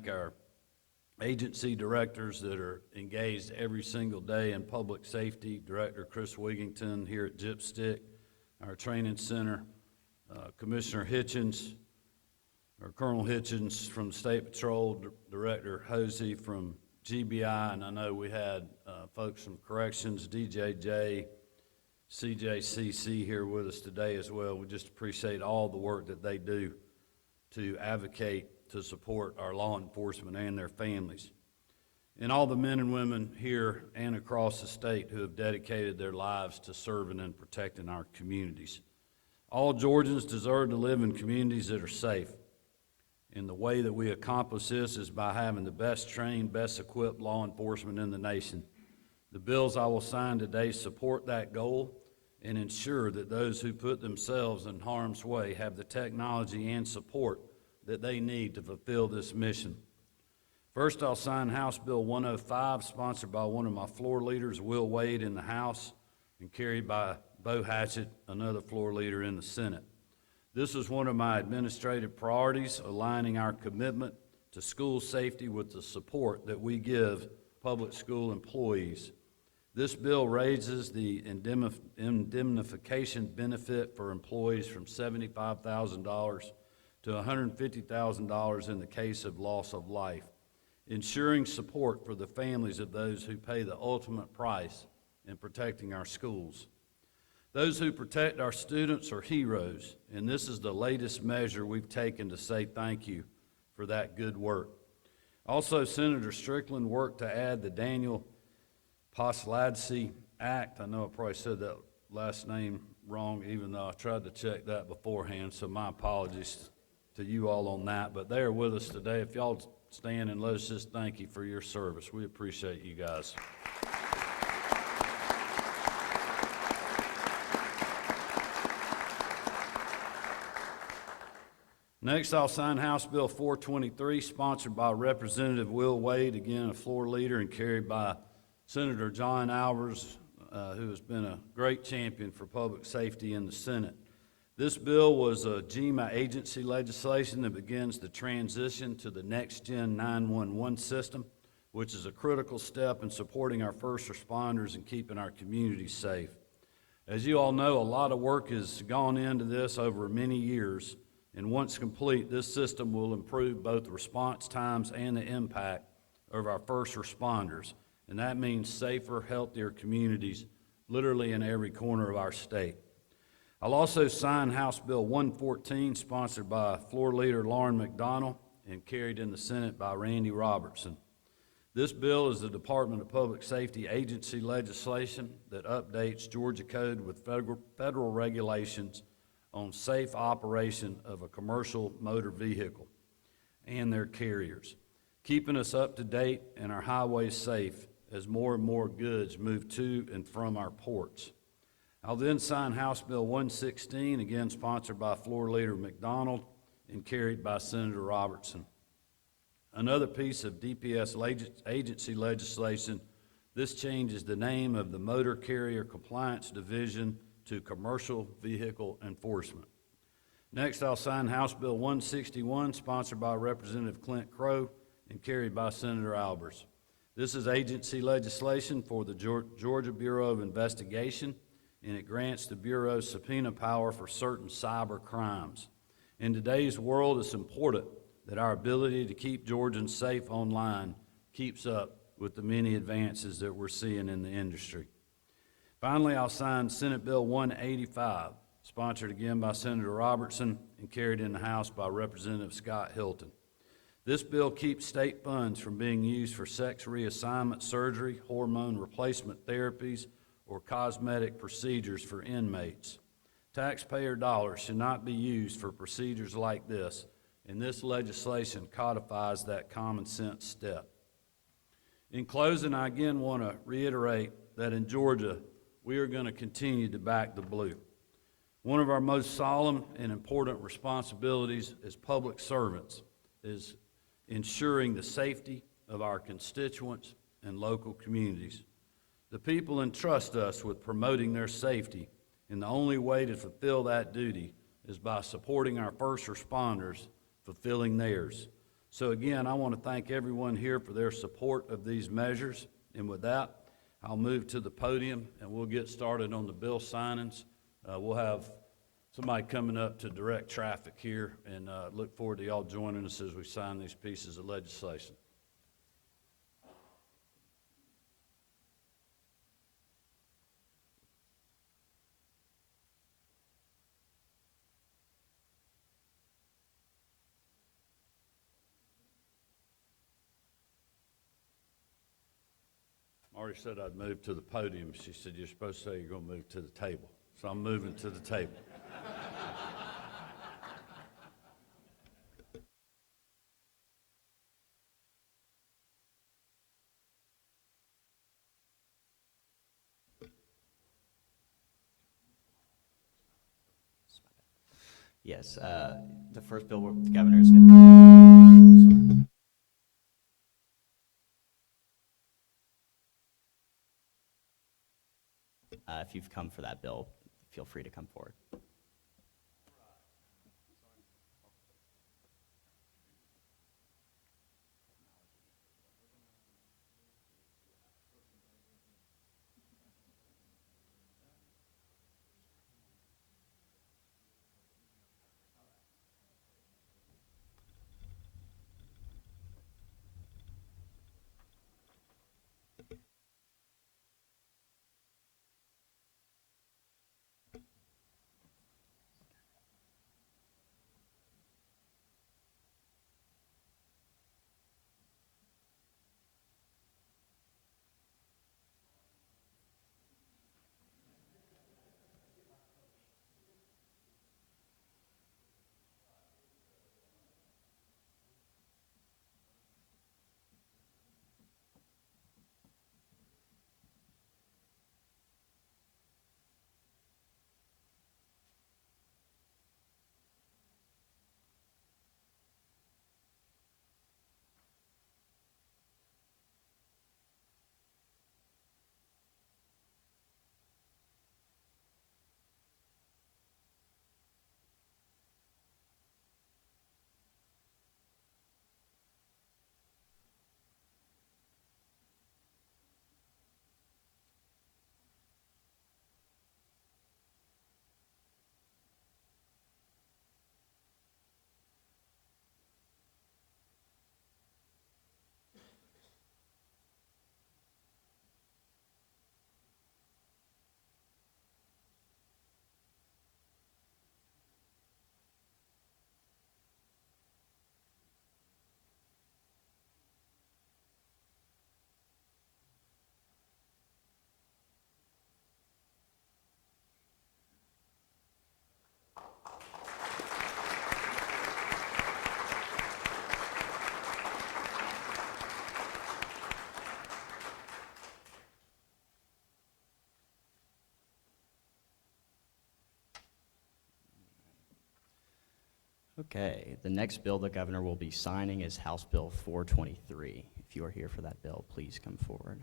thank our agency directors that are engaged every single day in public safety, Director Chris Wigington here at Gypstick, our training center, Commissioner Hitchens, or Colonel Hitchens from the State Patrol, Director Hosey from GBI, and I know we had folks from Corrections, DJJ, CJCC here with us today as well. We just appreciate all the work that they do to advocate, to support our law enforcement and their families. And all the men and women here and across the state who have dedicated their lives to serving and protecting our communities. All Georgians deserve to live in communities that are safe. And the way that we accomplish this is by having the best trained, best equipped law enforcement in the nation. The bills I will sign today support that goal and ensure that those who put themselves in harm's way have the technology and support that they need to fulfill this mission. First, I'll sign House Bill 105, sponsored by one of my floor leaders, Will Wade, in the House, and carried by Bo Hatchett, another floor leader in the Senate. This is one of my administrative priorities, aligning our commitment to school safety with the support that we give public school employees. This bill raises the indemnification benefit for employees from $75,000 to $150,000 in the case of loss of life, ensuring support for the families of those who pay the ultimate price in protecting our schools. Those who protect our students are heroes, and this is the latest measure we've taken to say thank you for that good work. Also, Senator Strickland worked to add the Daniel Posladze Act. I know I probably said that last name wrong, even though I tried to check that beforehand, so my apologies to you all on that. But they are with us today. If y'all stand and let us just thank you for your service. We appreciate you guys. Next, I'll sign House Bill 423, sponsored by Representative Will Wade, again a floor leader, and carried by Senator John Albers, who has been a great champion for public safety in the Senate. This bill was a GMA agency legislation that begins the transition to the next-gen 911 system, which is a critical step in supporting our first responders and keeping our communities safe. As you all know, a lot of work has gone into this over many years, and once complete, this system will improve both the response times and the impact of our first responders. And that means safer, healthier communities literally in every corner of our state. I'll also sign House Bill 114, sponsored by Floor Leader Lauren McDonald and carried in the Senate by Randy Robertson. This bill is the Department of Public Safety agency legislation that updates Georgia Code with federal regulations on safe operation of a commercial motor vehicle and their carriers, keeping us up to date and our highways safe as more and more goods move to and from our ports. I'll then sign House Bill 116, again sponsored by Floor Leader McDonald and carried by Senator Robertson. Another piece of DPS agency legislation, this changes the name of the Motor Carrier Compliance Division to Commercial Vehicle Enforcement. Next, I'll sign House Bill 161, sponsored by Representative Clint Crow and carried by Senator Albers. This is agency legislation for the Georgia Bureau of Investigation, and it grants the Bureau subpoena power for certain cyber crimes. In today's world, it's important that our ability to keep Georgians safe online keeps up with the many advances that we're seeing in the industry. Finally, I'll sign Senate Bill 185, sponsored again by Senator Robertson and carried in the House by Representative Scott Hilton. This bill keeps state funds from being used for sex reassignment surgery, hormone replacement therapies, or cosmetic procedures for inmates. Taxpayer dollars should not be used for procedures like this, and this legislation codifies that common sense step. In closing, I again want to reiterate that in Georgia, we are going to continue to back the blue. One of our most solemn and important responsibilities as public servants is ensuring the safety of our constituents and local communities. The people entrust us with promoting their safety, and the only way to fulfill that duty is by supporting our first responders fulfilling theirs. So again, I want to thank everyone here for their support of these measures. And with that, I'll move to the podium and we'll get started on the bill signings. We'll have somebody coming up to direct traffic here, and look forward to y'all joining us as we sign these pieces of legislation. Marty said I'd move to the podium. She said, you're supposed to say you're going to move to the table. So I'm moving to the table. Yes, the first bill the governor is going to. If you've come for that bill, feel free to come forward. Okay, the next bill the governor will be signing is House Bill 423. If you are here for that bill, please come forward.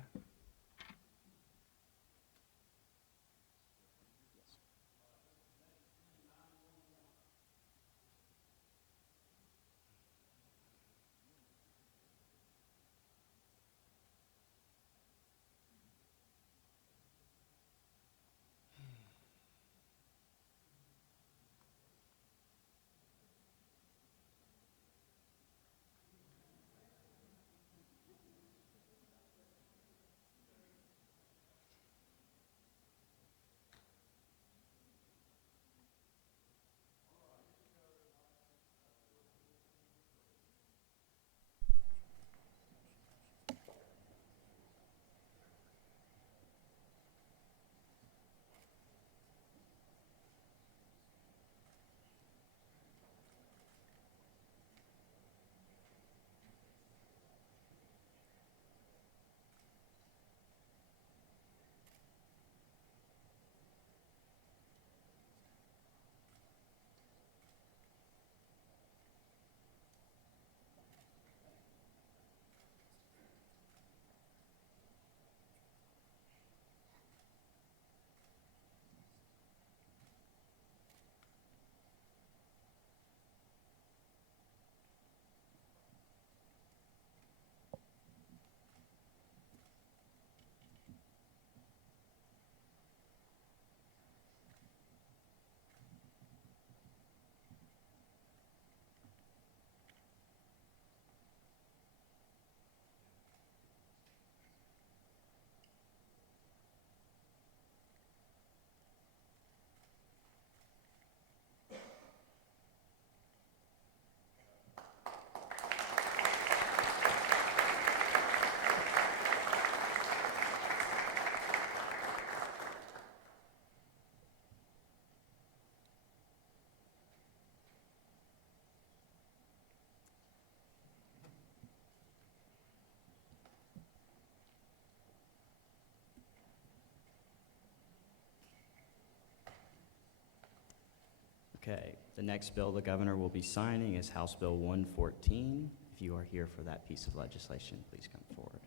Okay, the next bill the governor will be signing is House Bill 114. If you are here for that piece of legislation, please come forward.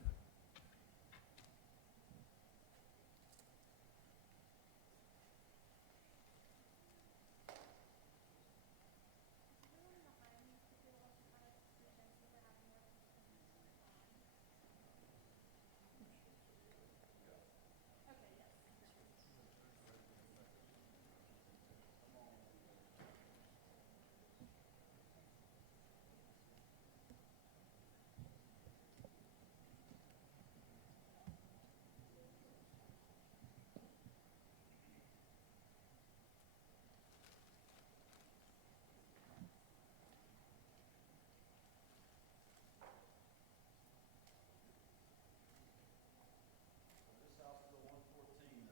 This House Bill 114,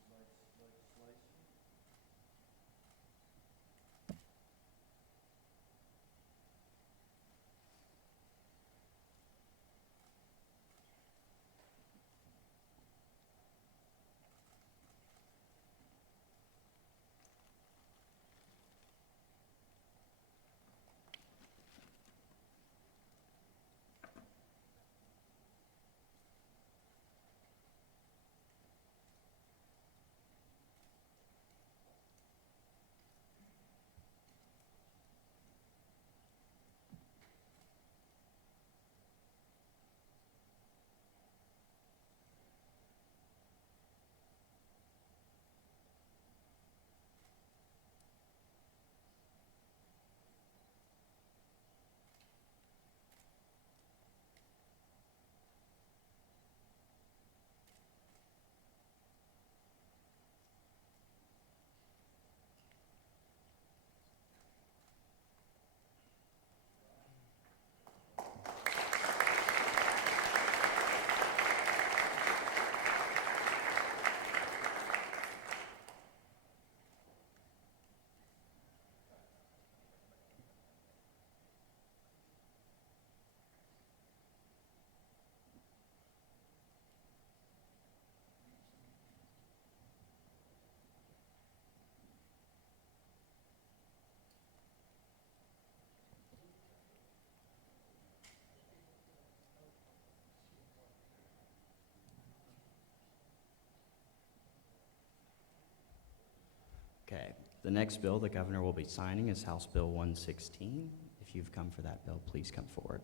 agency legislation. Okay, the next bill the governor will be signing is House Bill 116. If you've come for that bill, please come forward.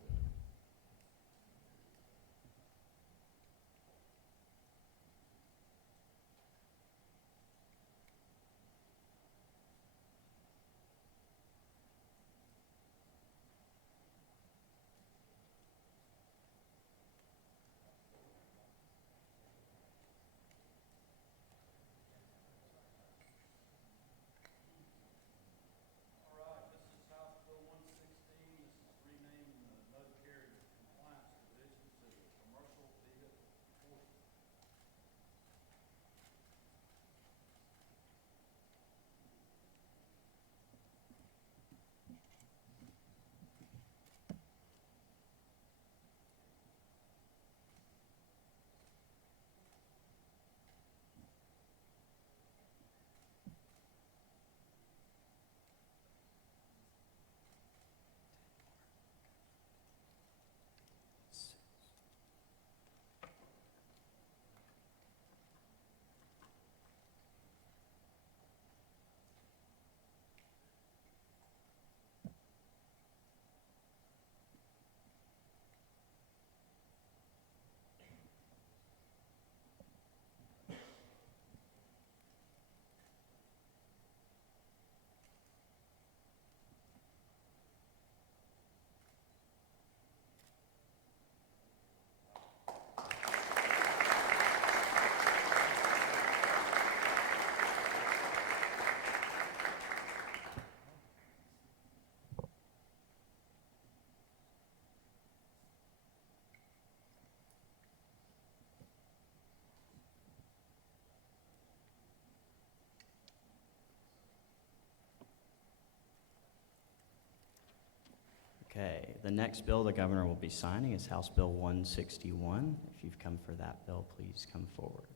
All right, this is House Bill 116. This is renaming the no carry compliance division to the commercial vehicle enforcement. Okay, the next bill the governor will be signing is House Bill 161. If you've come for that bill, please come forward.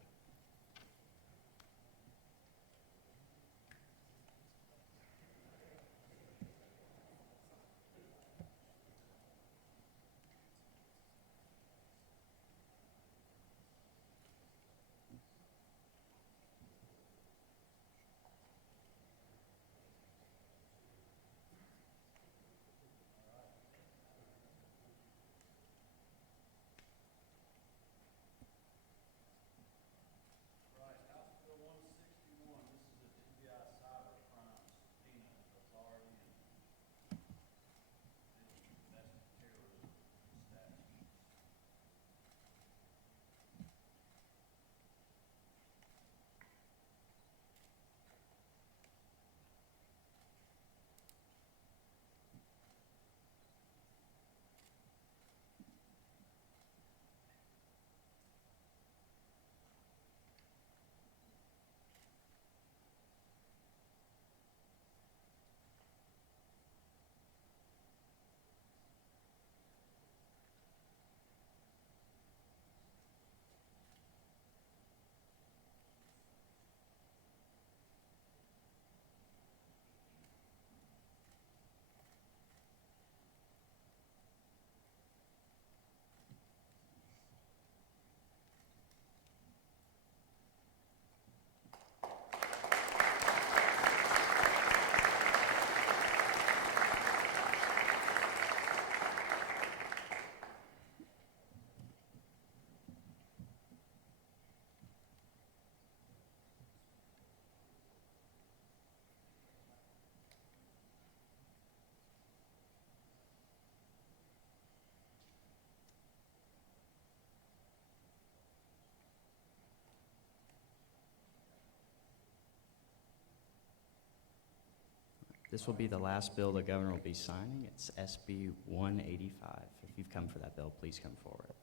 This will be the last bill the governor will be signing. It's SB 185. If you've come for that bill, please come forward.